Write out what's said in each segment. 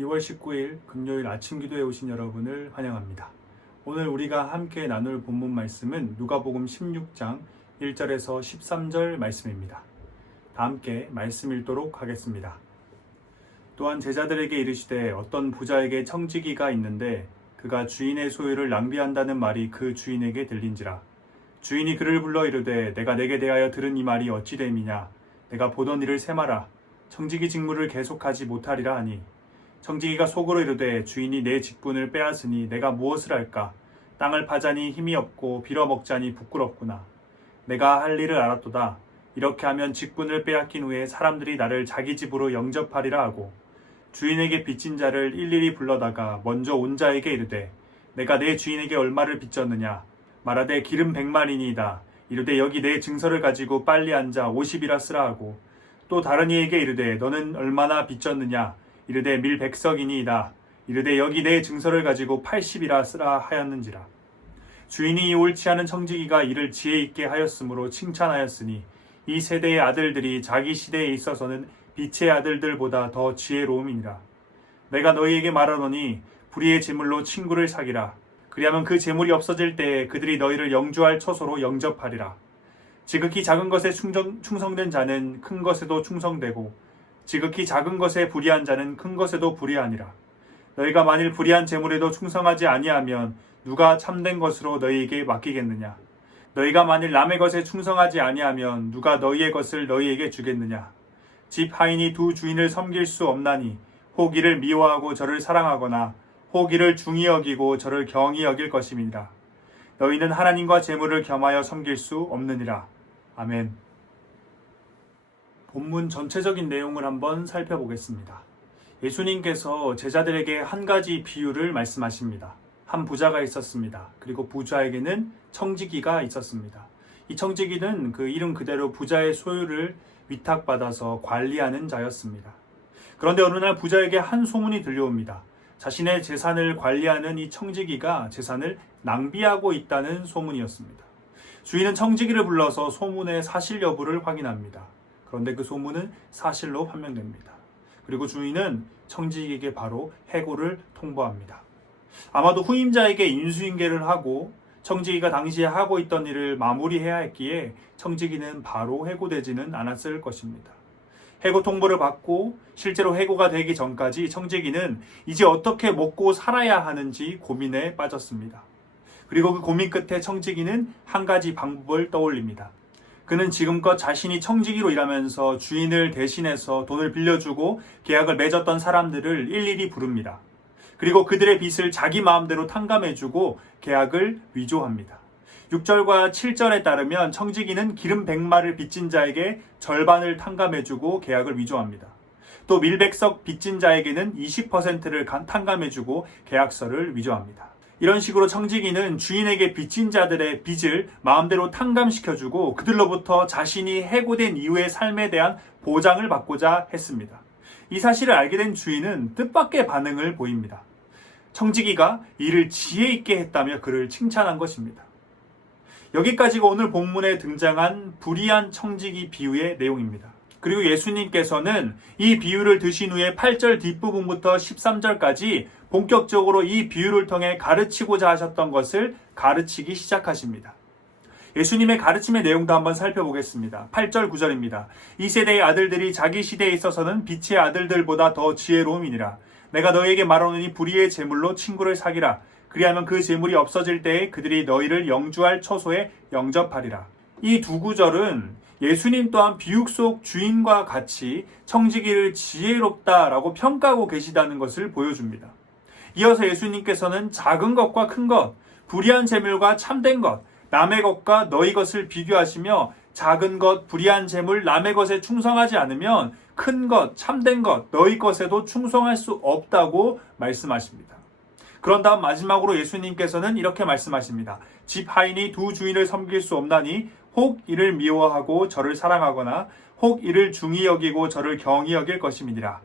2월 19일 금요일 아침 기도에 오신 여러분을 환영합니다. 오늘 우리가 함께 나눌 본문 말씀은 누가복음 16장 1절에서 13절 말씀입니다. 다 함께 말씀 읽도록 하겠습니다. 또한 제자들에게 이르시되 어떤 부자에게 청지기가 있는데 그가 주인의 소유를 낭비한다는 말이 그 주인에게 들린지라. 주인이 그를 불러 이르되 내가 내게 대하여 들은 이 말이 어찌 됨이냐. 내가 보던 일을 세마라. 청지기 직무를 계속하지 못하리라 하니 청지기가 속으로 이르되 주인이 내 직분을 빼앗으니 내가 무엇을 할까. 땅을 파자니 힘이 없고 빌어먹자니 부끄럽구나. 내가 할 일을 알았도다. 이렇게 하면 직분을 빼앗긴 후에 사람들이 나를 자기 집으로 영접하리라 하고 주인에게 빚진 자를 일일이 불러다가 먼저 온 자에게 이르되 내가 내 주인에게 얼마를 빚졌느냐. 말하되 기름 100만이니이다. 이르되 여기 내 증서를 가지고 빨리 앉아 50이라 쓰라 하고 또 다른 이에게 이르되 너는 얼마나 빚졌느냐. 이르되 밀 100석이니이다. 이르되 여기 내 증서를 가지고 80이라 쓰라 하였는지라. 주인이 이 옳지 않은 청지기가 이를 지혜 있게 하였으므로 칭찬하였으니 이 세대의 아들들이 자기 시대에 있어서는 빛의 아들들보다 더 지혜로움이니라. 내가 너희에게 말하노니 불의의 재물로 친구를 사기라. 그리하면 그 재물이 없어질 때에 그들이 너희를 영주할 처소로 영접하리라. 지극히 작은 것에 충성된 자는 큰 것에도 충성되고 지극히 작은 것에 불의한 자는 큰 것에도 불의하니라. 너희가 만일 불의한 재물에도 충성하지 아니하면 누가 참된 것으로 너희에게 맡기겠느냐. 너희가 만일 남의 것에 충성하지 아니하면 누가 너희의 것을 너희에게 주겠느냐. 집 하인이 두 주인을 섬길 수 없나니 혹 이를 미워하고 저를 사랑하거나 혹 이를 중히 여기고 저를 경히 여길 것임이니라. 너희는 하나님과 재물을 겸하여 섬길 수 없느니라. 아멘. 본문 전체적인 내용을 한번 살펴보겠습니다. 예수님께서 제자들에게 한 가지 비유를 말씀하십니다. 한 부자가 있었습니다. 그리고 부자에게는 청지기가 있었습니다. 이 청지기는 그 이름 그대로 부자의 소유를 위탁받아서 관리하는 자였습니다. 그런데 어느 날 부자에게 한 소문이 들려옵니다. 자신의 재산을 관리하는 이 청지기가 재산을 낭비하고 있다는 소문이었습니다. 주인은 청지기를 불러서 소문의 사실 여부를 확인합니다. 그런데 그 소문은 사실로 판명됩니다. 그리고 주인은 청지기에게 바로 해고를 통보합니다. 아마도 후임자에게 인수인계를 하고 청지기가 당시에 하고 있던 일을 마무리해야 했기에 청지기는 바로 해고되지는 않았을 것입니다. 해고 통보를 받고 실제로 해고가 되기 전까지 청지기는 이제 어떻게 먹고 살아야 하는지 고민에 빠졌습니다. 그리고 그 고민 끝에 청지기는 한 가지 방법을 떠올립니다. 그는 지금껏 자신이 청지기로 일하면서 주인을 대신해서 돈을 빌려주고 계약을 맺었던 사람들을 일일이 부릅니다. 그리고 그들의 빚을 자기 마음대로 탕감해주고 계약을 위조합니다. 6절과 7절에 따르면 청지기는 기름 100마를 빚진 자에게 절반을 탕감해주고 계약을 위조합니다. 또 밀백석 빚진 자에게는 20%를 탕감해주고 계약서를 위조합니다. 이런 식으로 청지기는 주인에게 빚진 자들의 빚을 마음대로 탕감시켜주고 그들로부터 자신이 해고된 이후의 삶에 대한 보장을 받고자 했습니다. 이 사실을 알게 된 주인은 뜻밖의 반응을 보입니다. 청지기가 이를 지혜 있게 했다며 그를 칭찬한 것입니다. 여기까지가 오늘 본문에 등장한 불의한 청지기 비유의 내용입니다. 그리고 예수님께서는 이 비유를 드신 후에 8절 뒷부분부터 13절까지 본격적으로 이 비유를 통해 가르치고자 하셨던 것을 가르치기 시작하십니다. 예수님의 가르침의 내용도 한번 살펴보겠습니다. 8절 9절입니다. 이 세대의 아들들이 자기 시대에 있어서는 빛의 아들들보다 더 지혜로움이니라. 내가 너희에게 말하노니 불의의 재물로 친구를 사기라. 그리하면 그 재물이 없어질 때에 그들이 너희를 영주할 처소에 영접하리라. 이 두 구절은 예수님 또한 비유 속 주인과 같이 청지기를 지혜롭다라고 평가하고 계시다는 것을 보여줍니다. 이어서 예수님께서는 작은 것과 큰 것, 불의한 재물과 참된 것, 남의 것과 너희 것을 비교하시며 작은 것, 불의한 재물, 남의 것에 충성하지 않으면 큰 것, 참된 것, 너희 것에도 충성할 수 없다고 말씀하십니다. 그런 다음 마지막으로 예수님께서는 이렇게 말씀하십니다. 집 하인이 두 주인을 섬길 수 없나니 혹 이를 미워하고 저를 사랑하거나 혹 이를 중히 여기고 저를 경히 여길 것임이니라.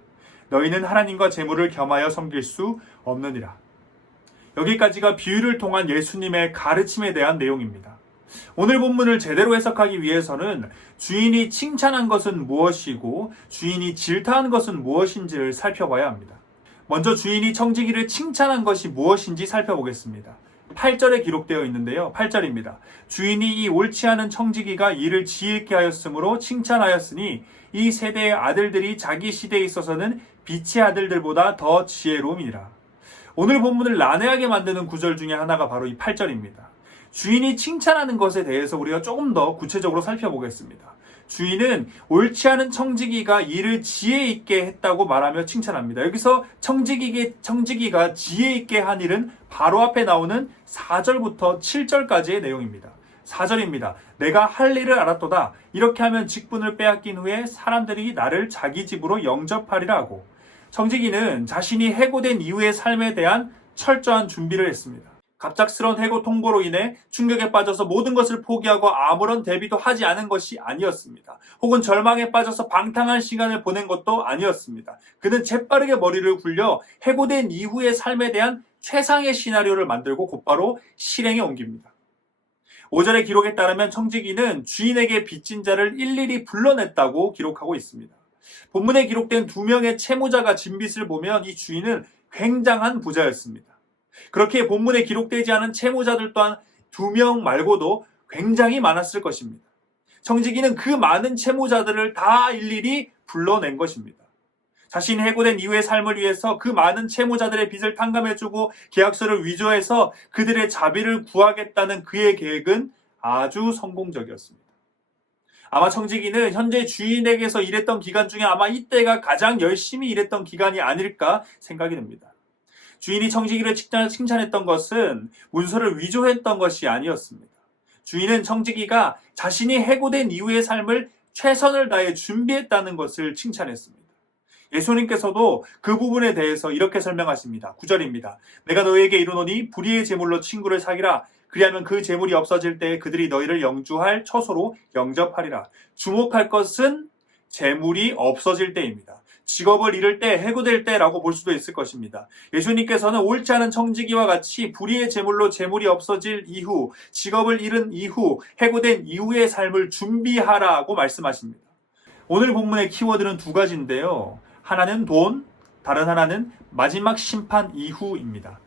너희는 하나님과 재물을 겸하여 섬길 수 없느니라. 여기까지가 비유를 통한 예수님의 가르침에 대한 내용입니다. 오늘 본문을 제대로 해석하기 위해서는 주인이 칭찬한 것은 무엇이고 주인이 질타한 것은 무엇인지를 살펴봐야 합니다. 먼저 주인이 청지기를 칭찬한 것이 무엇인지 살펴보겠습니다. 8절에 기록되어 있는데요. 8절입니다. 주인이 이 옳지 않은 청지기가 일을 지혜 있게 하였으므로 칭찬하였으니 이 세대의 아들들이 자기 시대에 있어서는 빛의 아들들보다 더 지혜로움이니라. 오늘 본문을 난해하게 만드는 구절 중에 하나가 바로 이 8절입니다. 주인이 칭찬하는 것에 대해서 우리가 조금 더 구체적으로 살펴보겠습니다. 주인은 옳지 않은 청지기가 일을 지혜 있게 했다고 말하며 칭찬합니다. 여기서 청지기가 지혜 있게 한 일은 바로 앞에 나오는 4절부터 7절까지의 내용입니다. 4절입니다. 내가 할 일을 알았도다. 이렇게 하면 직분을 빼앗긴 후에 사람들이 나를 자기 집으로 영접하리라 하고, 청지기는 자신이 해고된 이후의 삶에 대한 철저한 준비를 했습니다. 갑작스러운 해고 통보로 인해 충격에 빠져서 모든 것을 포기하고 아무런 대비도 하지 않은 것이 아니었습니다. 혹은 절망에 빠져서 방탕한 시간을 보낸 것도 아니었습니다. 그는 재빠르게 머리를 굴려 해고된 이후의 삶에 대한 최상의 시나리오를 만들고 곧바로 실행에 옮깁니다. 5절의 기록에 따르면 청지기는 주인에게 빚진 자를 일일이 불러냈다고 기록하고 있습니다. 본문에 기록된 2명의 채무자가 진 빚을 보면 이 주인은 굉장한 부자였습니다. 그렇게 본문에 기록되지 않은 채무자들 또한 2명 말고도 굉장히 많았을 것입니다. 청지기는 그 많은 채무자들을 다 일일이 불러낸 것입니다. 자신이 해고된 이후의 삶을 위해서 그 많은 채무자들의 빚을 탕감해주고 계약서를 위조해서 그들의 자비를 구하겠다는 그의 계획은 아주 성공적이었습니다. 아마 청지기는 현재 주인에게서 일했던 기간 중에 아마 이때가 가장 열심히 일했던 기간이 아닐까 생각이 듭니다. 주인이 청지기를 칭찬했던 것은 문서를 위조했던 것이 아니었습니다. 주인은 청지기가 자신이 해고된 이후의 삶을 최선을 다해 준비했다는 것을 칭찬했습니다. 예수님께서도 그 부분에 대해서 이렇게 설명하십니다. 9절입니다. 내가 너희에게 이르노니 불의의 제물로 친구를 사귀라. 그리하면 그 제물이 없어질 때에 그들이 너희를 영주할 처소로 영접하리라. 주목할 것은 제물이 없어질 때입니다. 직업을 잃을 때, 해고될 때라고 볼 수도 있을 것입니다. 예수님께서는 옳지 않은 청지기와 같이 불의의 제물로 제물이 없어질 이후, 직업을 잃은 이후, 해고된 이후의 삶을 준비하라고 말씀하십니다. 오늘 본문의 키워드는 2가지인데요. 하나는 돈, 다른 하나는 마지막 심판 이후입니다.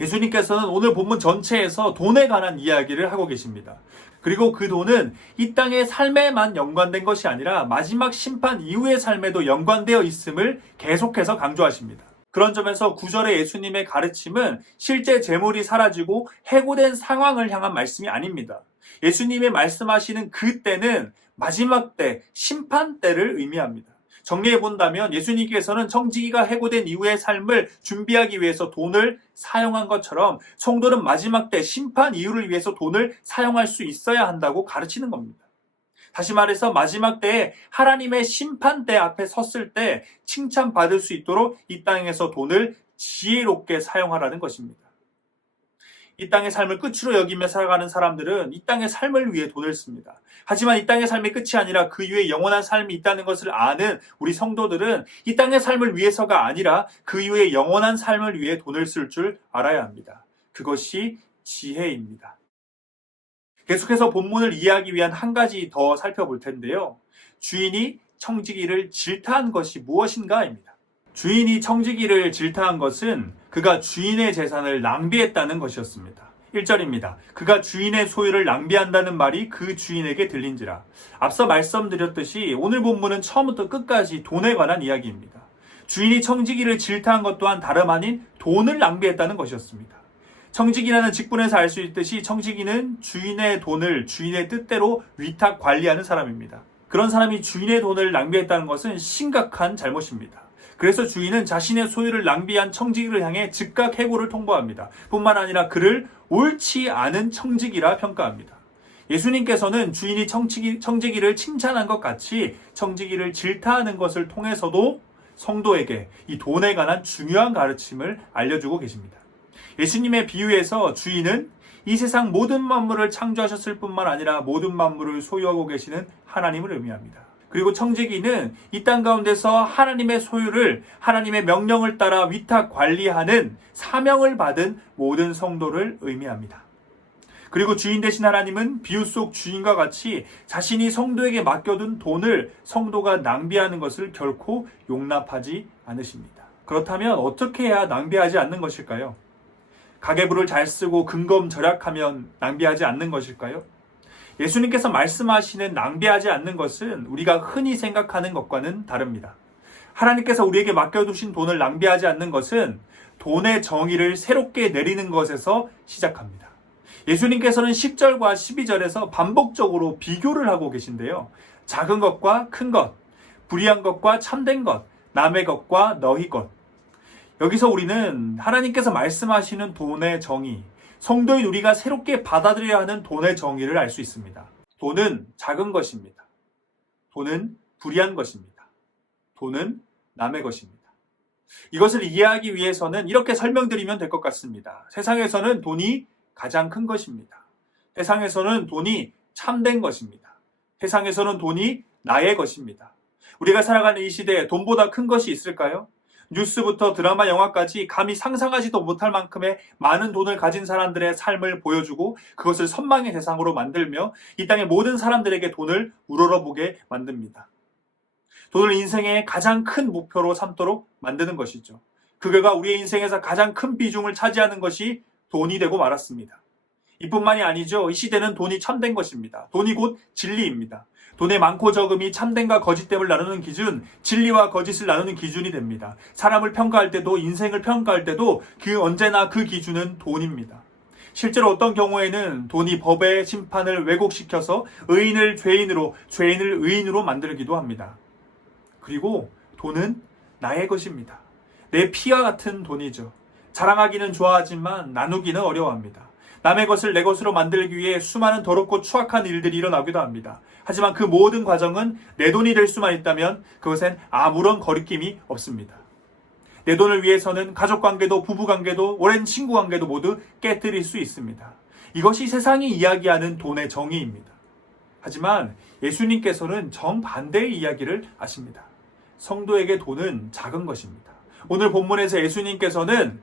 예수님께서는 오늘 본문 전체에서 돈에 관한 이야기를 하고 계십니다. 그리고 그 돈은 이 땅의 삶에만 연관된 것이 아니라 마지막 심판 이후의 삶에도 연관되어 있음을 계속해서 강조하십니다. 그런 점에서 9절의 예수님의 가르침은 실제 재물이 사라지고 해고된 상황을 향한 말씀이 아닙니다. 예수님의 말씀하시는 그 때는 마지막 때, 심판 때를 의미합니다. 정리해 본다면 예수님께서는 청지기가 해고된 이후의 삶을 준비하기 위해서 돈을 사용한 것처럼 성도는 마지막 때 심판 이후를 위해서 돈을 사용할 수 있어야 한다고 가르치는 겁니다. 다시 말해서 마지막 때에 하나님의 심판대 앞에 섰을 때 칭찬받을 수 있도록 이 땅에서 돈을 지혜롭게 사용하라는 것입니다. 이 땅의 삶을 끝으로 여기며 살아가는 사람들은 이 땅의 삶을 위해 돈을 씁니다. 하지만 이 땅의 삶이 끝이 아니라 그 이후에 영원한 삶이 있다는 것을 아는 우리 성도들은 이 땅의 삶을 위해서가 아니라 그 이후에 영원한 삶을 위해 돈을 쓸 줄 알아야 합니다. 그것이 지혜입니다. 계속해서 본문을 이해하기 위한 한 가지 더 살펴볼 텐데요. 주인이 청지기를 질타한 것이 무엇인가입니다. 주인이 청지기를 질타한 것은 그가 주인의 재산을 낭비했다는 것이었습니다. 1절입니다. 그가 주인의 소유를 낭비한다는 말이 그 주인에게 들린지라. 앞서 말씀드렸듯이 오늘 본문은 처음부터 끝까지 돈에 관한 이야기입니다. 주인이 청지기를 질타한 것 또한 다름 아닌 돈을 낭비했다는 것이었습니다. 청지기라는 직분에서 알 수 있듯이 청지기는 주인의 돈을 주인의 뜻대로 위탁 관리하는 사람입니다. 그런 사람이 주인의 돈을 낭비했다는 것은 심각한 잘못입니다. 그래서 주인은 자신의 소유를 낭비한 청지기를 향해 즉각 해고를 통보합니다. 뿐만 아니라 그를 옳지 않은 청지기라 평가합니다. 예수님께서는 주인이 청지기를 칭찬한 것 같이 청지기를 질타하는 것을 통해서도 성도에게 이 돈에 관한 중요한 가르침을 알려주고 계십니다. 예수님의 비유에서 주인은 이 세상 모든 만물을 창조하셨을 뿐만 아니라 모든 만물을 소유하고 계시는 하나님을 의미합니다. 그리고 청지기는 이 땅 가운데서 하나님의 소유를 하나님의 명령을 따라 위탁 관리하는 사명을 받은 모든 성도를 의미합니다. 그리고 주인 되신 하나님은 비유 속 주인과 같이 자신이 성도에게 맡겨둔 돈을 성도가 낭비하는 것을 결코 용납하지 않으십니다. 그렇다면 어떻게 해야 낭비하지 않는 것일까요? 가계부를 잘 쓰고 근검 절약하면 낭비하지 않는 것일까요? 예수님께서 말씀하시는 낭비하지 않는 것은 우리가 흔히 생각하는 것과는 다릅니다. 하나님께서 우리에게 맡겨두신 돈을 낭비하지 않는 것은 돈의 정의를 새롭게 내리는 것에서 시작합니다. 예수님께서는 10절과 12절에서 반복적으로 비교를 하고 계신데요. 작은 것과 큰 것, 불의한 것과 참된 것, 남의 것과 너희 것. 여기서 우리는 하나님께서 말씀하시는 돈의 정의, 성도인 우리가 새롭게 받아들여야 하는 돈의 정의를 알 수 있습니다. 돈은 작은 것입니다. 돈은 불의한 것입니다. 돈은 남의 것입니다. 이것을 이해하기 위해서는 이렇게 설명드리면 될 것 같습니다. 세상에서는 돈이 가장 큰 것입니다. 세상에서는 돈이 참된 것입니다. 세상에서는 돈이 나의 것입니다. 우리가 살아가는 이 시대에 돈보다 큰 것이 있을까요? 뉴스부터 드라마, 영화까지 감히 상상하지도 못할 만큼의 많은 돈을 가진 사람들의 삶을 보여주고 그것을 선망의 대상으로 만들며 이 땅의 모든 사람들에게 돈을 우러러보게 만듭니다. 돈을 인생의 가장 큰 목표로 삼도록 만드는 것이죠. 그 결과 우리의 인생에서 가장 큰 비중을 차지하는 것이 돈이 되고 말았습니다. 이뿐만이 아니죠. 이 시대는 돈이 참된 것입니다. 돈이 곧 진리입니다. 돈의 많고 적음이 참된과 거짓됨을 나누는 기준, 진리와 거짓을 나누는 기준이 됩니다. 사람을 평가할 때도, 인생을 평가할 때도 언제나 그 기준은 돈입니다. 실제로 어떤 경우에는 돈이 법의 심판을 왜곡시켜서 의인을 죄인으로, 죄인을 의인으로 만들기도 합니다. 그리고 돈은 나의 것입니다. 내 피와 같은 돈이죠. 자랑하기는 좋아하지만 나누기는 어려워합니다. 남의 것을 내 것으로 만들기 위해 수많은 더럽고 추악한 일들이 일어나기도 합니다. 하지만 그 모든 과정은 내 돈이 될 수만 있다면 그것엔 아무런 거리낌이 없습니다. 내 돈을 위해서는 가족관계도 부부관계도 오랜 친구관계도 모두 깨뜨릴 수 있습니다. 이것이 세상이 이야기하는 돈의 정의입니다. 하지만 예수님께서는 정반대의 이야기를 하십니다. 성도에게 돈은 작은 것입니다. 오늘 본문에서 예수님께서는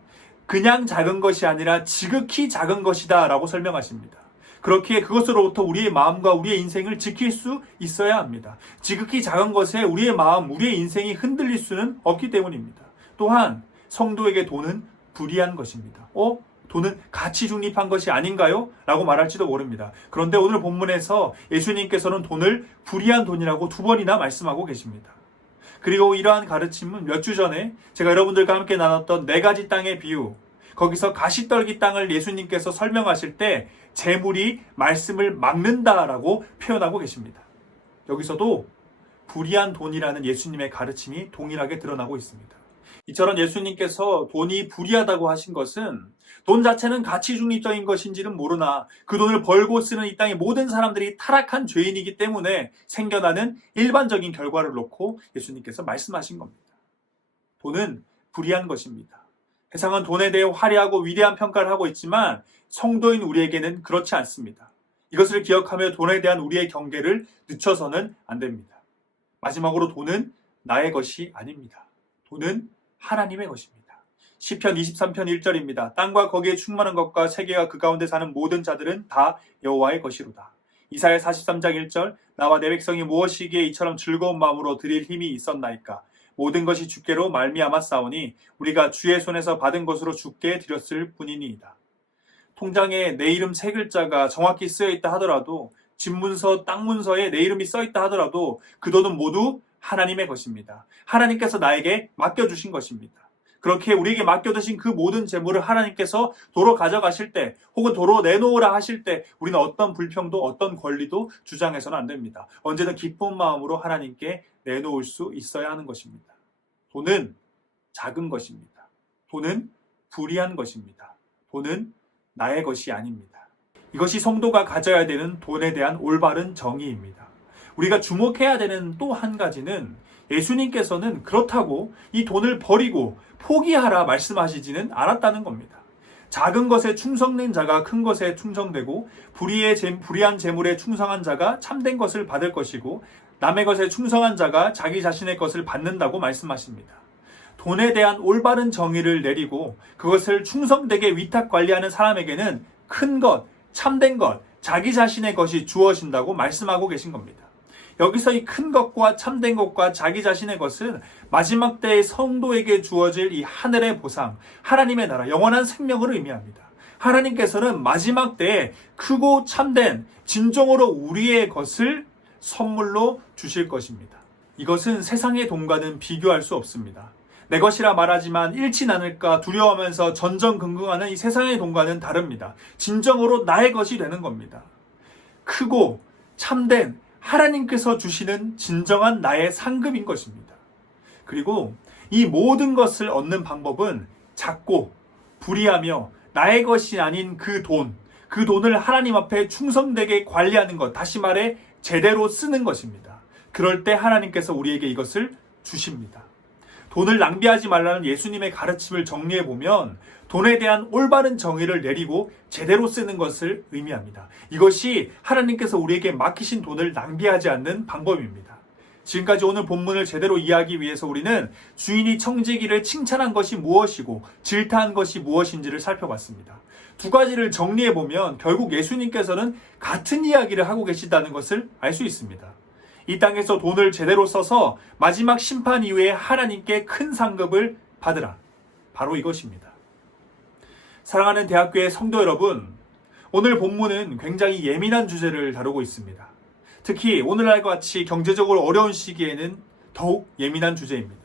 그냥 작은 것이 아니라 지극히 작은 것이다 라고 설명하십니다. 그렇기에 그것으로부터 우리의 마음과 우리의 인생을 지킬 수 있어야 합니다. 지극히 작은 것에 우리의 마음, 우리의 인생이 흔들릴 수는 없기 때문입니다. 또한 성도에게 돈은 불의한 것입니다. 돈은 가치 중립한 것이 아닌가요? 라고 말할지도 모릅니다. 그런데 오늘 본문에서 예수님께서는 돈을 불의한 돈이라고 2번이나 말씀하고 계십니다. 그리고 이러한 가르침은 몇 주 전에 제가 여러분들과 함께 나눴던 4가지 땅의 비유, 거기서 가시떨기 땅을 예수님께서 설명하실 때 재물이 말씀을 막는다라고 표현하고 계십니다. 여기서도 불의한 돈이라는 예수님의 가르침이 동일하게 드러나고 있습니다. 이처럼 예수님께서 돈이 불의하다고 하신 것은 돈 자체는 가치 중립적인 것인지는 모르나 그 돈을 벌고 쓰는 이 땅의 모든 사람들이 타락한 죄인이기 때문에 생겨나는 일반적인 결과를 놓고 예수님께서 말씀하신 겁니다. 돈은 불의한 것입니다. 세상은 돈에 대해 화려하고 위대한 평가를 하고 있지만 성도인 우리에게는 그렇지 않습니다. 이것을 기억하며 돈에 대한 우리의 경계를 늦춰서는 안 됩니다. 마지막으로 돈은 나의 것이 아닙니다. 돈은 하나님의 것입니다. 시편 23편 1절입니다. 땅과 거기에 충만한 것과 세계가 그 가운데 사는 모든 자들은 다 여호와의 것이로다. 이사야 43장 1절 나와 내 백성이 무엇이기에 이처럼 즐거운 마음으로 드릴 힘이 있었나이까. 모든 것이 주께로 말미암아 싸우니 우리가 주의 손에서 받은 것으로 주께 드렸을 뿐이니이다. 통장에 내 이름 3글자가 정확히 쓰여있다 하더라도 집문서, 땅문서에 내 이름이 써있다 하더라도 그 돈은 모두 하나님의 것입니다. 하나님께서 나에게 맡겨주신 것입니다. 그렇게 우리에게 맡겨두신 그 모든 재물을 하나님께서 도로 가져가실 때 혹은 도로 내놓으라 하실 때 우리는 어떤 불평도 어떤 권리도 주장해서는 안 됩니다. 언제든 기쁜 마음으로 하나님께 내놓을 수 있어야 하는 것입니다. 돈은 작은 것입니다. 돈은 불의한 것입니다. 돈은 나의 것이 아닙니다. 이것이 성도가 가져야 되는 돈에 대한 올바른 정의입니다. 우리가 주목해야 되는 또 한 가지는 예수님께서는 그렇다고 이 돈을 버리고 포기하라 말씀하시지는 않았다는 겁니다. 작은 것에 충성된 자가 큰 것에 충성되고 불의한 재물에 충성한 자가 참된 것을 받을 것이고 남의 것에 충성한 자가 자기 자신의 것을 받는다고 말씀하십니다. 돈에 대한 올바른 정의를 내리고 그것을 충성되게 위탁 관리하는 사람에게는 큰 것, 참된 것, 자기 자신의 것이 주어진다고 말씀하고 계신 겁니다. 여기서 이 큰 것과 참된 것과 자기 자신의 것은 마지막 때의 성도에게 주어질 이 하늘의 보상, 하나님의 나라, 영원한 생명을 의미합니다. 하나님께서는 마지막 때에 크고 참된 진정으로 우리의 것을 선물로 주실 것입니다. 이것은 세상의 돈과는 비교할 수 없습니다. 내 것이라 말하지만 잃지 않을까 두려워하면서 전전긍긍하는 이 세상의 돈과는 다릅니다. 진정으로 나의 것이 되는 겁니다. 크고 참된 하나님께서 주시는 진정한 나의 상급인 것입니다. 그리고 이 모든 것을 얻는 방법은 작고 불의하며 나의 것이 아닌 그 돈을 하나님 앞에 충성되게 관리하는 것, 다시 말해 제대로 쓰는 것입니다. 그럴 때 하나님께서 우리에게 이것을 주십니다. 돈을 낭비하지 말라는 예수님의 가르침을 정리해 보면 돈에 대한 올바른 정의를 내리고 제대로 쓰는 것을 의미합니다. 이것이 하나님께서 우리에게 맡기신 돈을 낭비하지 않는 방법입니다. 지금까지 오늘 본문을 제대로 이해하기 위해서 우리는 주인이 청지기를 칭찬한 것이 무엇이고 질타한 것이 무엇인지를 살펴봤습니다. 두 가지를 정리해 보면 결국 예수님께서는 같은 이야기를 하고 계시다는 것을 알 수 있습니다. 이 땅에서 돈을 제대로 써서 마지막 심판 이후에 하나님께 큰 상급을 받으라. 바로 이것입니다. 사랑하는 대학교의 성도 여러분, 오늘 본문은 굉장히 예민한 주제를 다루고 있습니다. 특히 오늘날과 같이 경제적으로 어려운 시기에는 더욱 예민한 주제입니다.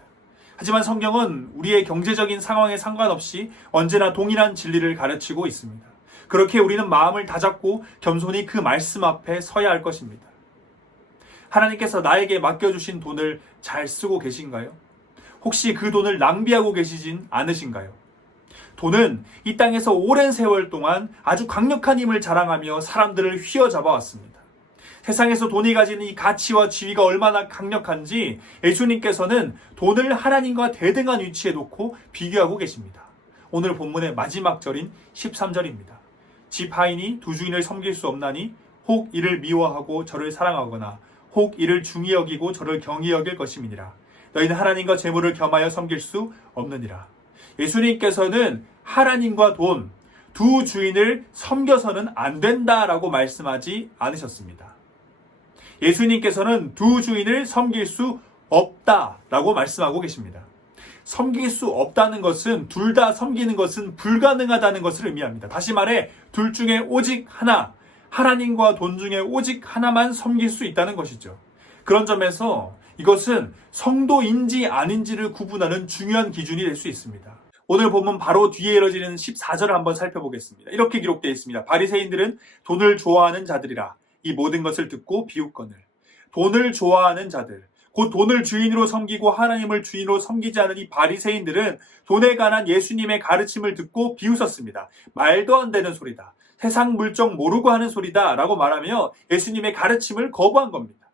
하지만 성경은 우리의 경제적인 상황에 상관없이 언제나 동일한 진리를 가르치고 있습니다. 그렇게 우리는 마음을 다잡고 겸손히 그 말씀 앞에 서야 할 것입니다. 하나님께서 나에게 맡겨주신 돈을 잘 쓰고 계신가요? 혹시 그 돈을 낭비하고 계시진 않으신가요? 돈은 이 땅에서 오랜 세월 동안 아주 강력한 힘을 자랑하며 사람들을 휘어잡아 왔습니다. 세상에서 돈이 가지는 이 가치와 지위가 얼마나 강력한지 예수님께서는 돈을 하나님과 대등한 위치에 놓고 비교하고 계십니다. 오늘 본문의 마지막 절인 13절입니다. 집 하인이 두 주인을 섬길 수 없나니 혹 이를 미워하고 저를 사랑하거나 혹 이를 중히 여기고 저를 경히 여길 것임이니라. 너희는 하나님과 재물을 겸하여 섬길 수 없느니라. 예수님께서는 하나님과 돈, 두 주인을 섬겨서는 안 된다라고 말씀하지 않으셨습니다. 예수님께서는 두 주인을 섬길 수 없다라고 말씀하고 계십니다. 섬길 수 없다는 것은 둘 다 섬기는 것은 불가능하다는 것을 의미합니다. 다시 말해 둘 중에 오직 하나, 하나님과 돈 중에 오직 하나만 섬길 수 있다는 것이죠. 그런 점에서 이것은 성도인지 아닌지를 구분하는 중요한 기준이 될 수 있습니다. 오늘 본문 바로 뒤에 이어지는 14절을 한번 살펴보겠습니다. 이렇게 기록되어 있습니다. 바리새인들은 돈을 좋아하는 자들이라 이 모든 것을 듣고 비웃거늘. 돈을 좋아하는 자들, 곧 돈을 주인으로 섬기고 하나님을 주인으로 섬기지 않은 이 바리새인들은 돈에 관한 예수님의 가르침을 듣고 비웃었습니다. 말도 안 되는 소리다. 세상 물정 모르고 하는 소리다 라고 말하며 예수님의 가르침을 거부한 겁니다.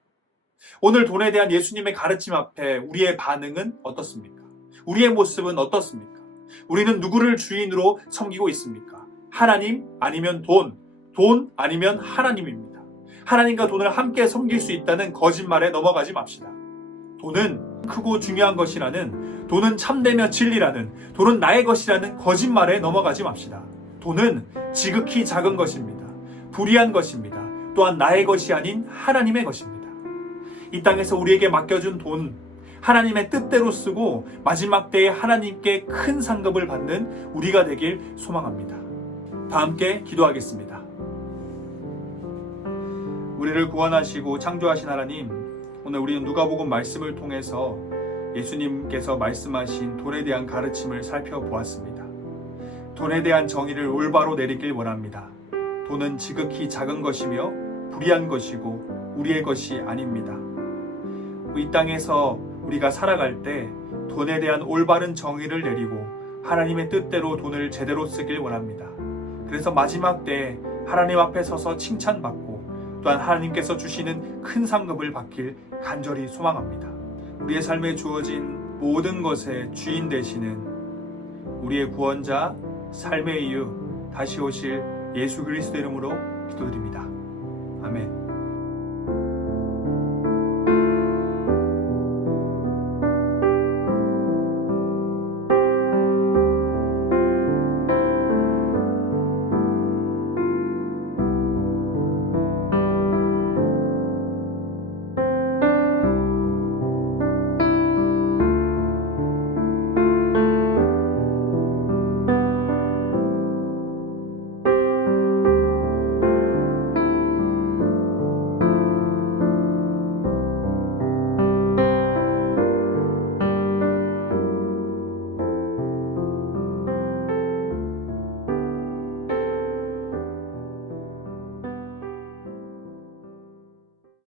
오늘 돈에 대한 예수님의 가르침 앞에 우리의 반응은 어떻습니까? 우리의 모습은 어떻습니까? 우리는 누구를 주인으로 섬기고 있습니까? 하나님 아니면 돈 아니면 하나님입니다. 하나님과 돈을 함께 섬길 수 있다는 거짓말에 넘어가지 맙시다. 돈은 크고 중요한 것이라는, 돈은 참되며 진리라는, 돈은 나의 것이라는 거짓말에 넘어가지 맙시다. 돈은 지극히 작은 것입니다. 불의한 것입니다. 또한 나의 것이 아닌 하나님의 것입니다. 이 땅에서 우리에게 맡겨준 돈, 하나님의 뜻대로 쓰고 마지막 때에 하나님께 큰 상급을 받는 우리가 되길 소망합니다. 다 함께 기도하겠습니다. 우리를 구원하시고 창조하신 하나님, 오늘 우리는 누가복음 말씀을 통해서 예수님께서 말씀하신 돈에 대한 가르침을 살펴보았습니다. 돈에 대한 정의를 올바로 내리길 원합니다. 돈은 지극히 작은 것이며 불의한 것이고 우리의 것이 아닙니다. 이 땅에서 우리가 살아갈 때 돈에 대한 올바른 정의를 내리고 하나님의 뜻대로 돈을 제대로 쓰길 원합니다. 그래서 마지막 때에 하나님 앞에 서서 칭찬받고 또한 하나님께서 주시는 큰 상급을 받길 간절히 소망합니다. 우리의 삶에 주어진 모든 것의 주인 되시는 우리의 구원자, 삶의 이유, 다시 오실 예수 그리스도 이름으로 기도드립니다.